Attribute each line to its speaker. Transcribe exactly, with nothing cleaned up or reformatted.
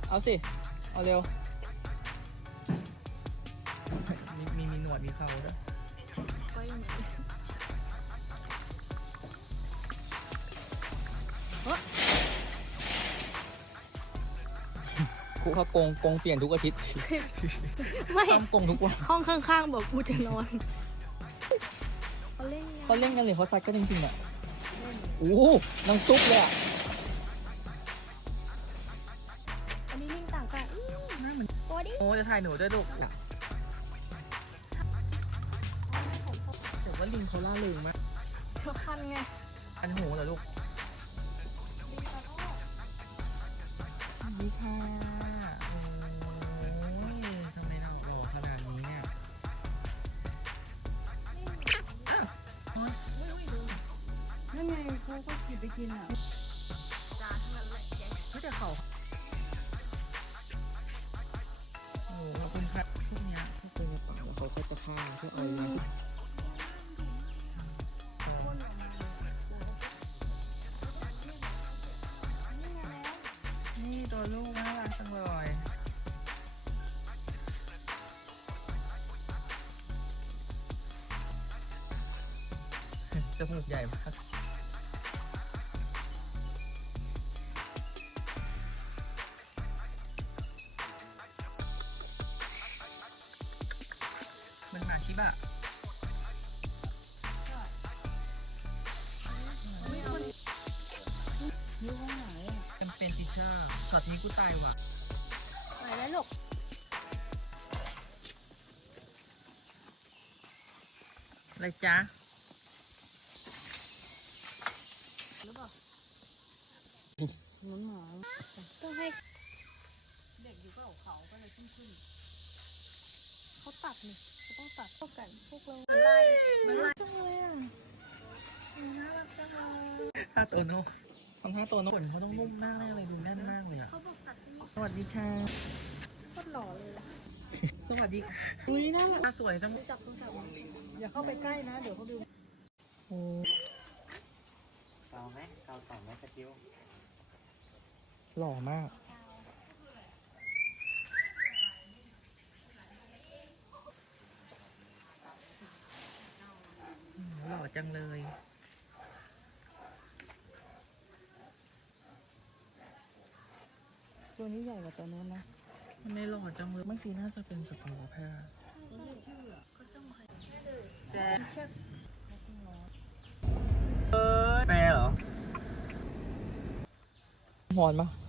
Speaker 1: เอาสิ เอาเร็ว มีมีมีหนวดมีเขาด้วยครูเขากงกงเปลี่ยนทุกอาทิตย์
Speaker 2: ไม่
Speaker 1: ต้องกงทุกวัน
Speaker 2: ห้องข้างๆบอกกูจะนอนเขาเล่น
Speaker 1: เขาเล่นกันหรือเขาซัดกันจริงๆอ่ะโอ้โหน้ำซุปเลยอ่ะ
Speaker 2: อันนี้ลิงต่างกันโอ้ดิ
Speaker 1: โอ้จะถ่ายหนูด้วยลูกแต่ว่าลิงเขาล่าเริงมาก
Speaker 2: เขาคันไง
Speaker 1: อันหูเหรอลูกสวัสดีค่ะโอ้ยทำไมเราหล่อขนาดนี้เนี่ยอ้าวโอ๊ย
Speaker 2: นั่นไงเขาก็ขี่ไปกินอ่ะจ้าทั้งนั้นแหละแก
Speaker 1: ไม่แต่เขาโอ้ขอบคุณค่ะพวกเนี้ยที่เป็นกระเป๋าแล้วเขาก็จะฆ่าเพื่อเอาไว้นี่ตัวลูกน่ารักจังเลยจมูกใหญ่มากมันหมาชิบะนี่ว่าไหนจำเป็นติช่าช็อตนี้กูตายว่ะ
Speaker 2: ไปแล้วลูก
Speaker 1: อะไรจ๊ะ
Speaker 2: หรือเปล่าหมุนหมอต้องให้เด็กอยู่กับเขาก็เลยขึ้นขึ้นเขาตัดนี่เขาต้องตัดพวกกันพวกเราไล่ไล่จังเลยอ่ะน่ารักจังเลย
Speaker 1: ท่าโตโน่ทำท่าโตโน่ขนเขาต้องนุ่มมากเลยดูแน่นมากเลยอ่ะ
Speaker 2: เขาบอกตัดที่
Speaker 1: สวัสดีค่ะ
Speaker 2: โคตรหล่อเลยล่ะ
Speaker 1: สวัสดีค่ะ
Speaker 2: อุ้ยน่ารัก
Speaker 1: หน้าสวยจัง
Speaker 2: จับต้องจับอย่าเข้าไปใกล้นะเดี๋ยวเขาดู
Speaker 1: โอ้
Speaker 3: เกาไหมเกาต่อไหมสกิล
Speaker 1: หล่อมาก หล่อจังเลย
Speaker 2: ตัวนี้ใหญ่กว่าตัวนู้นนะ
Speaker 1: ทำไมหล่อจังเลยเมื่อกี้น่าจะเป็นสัตวแพทย์แจ๊แฟร์เหรอหอนปะ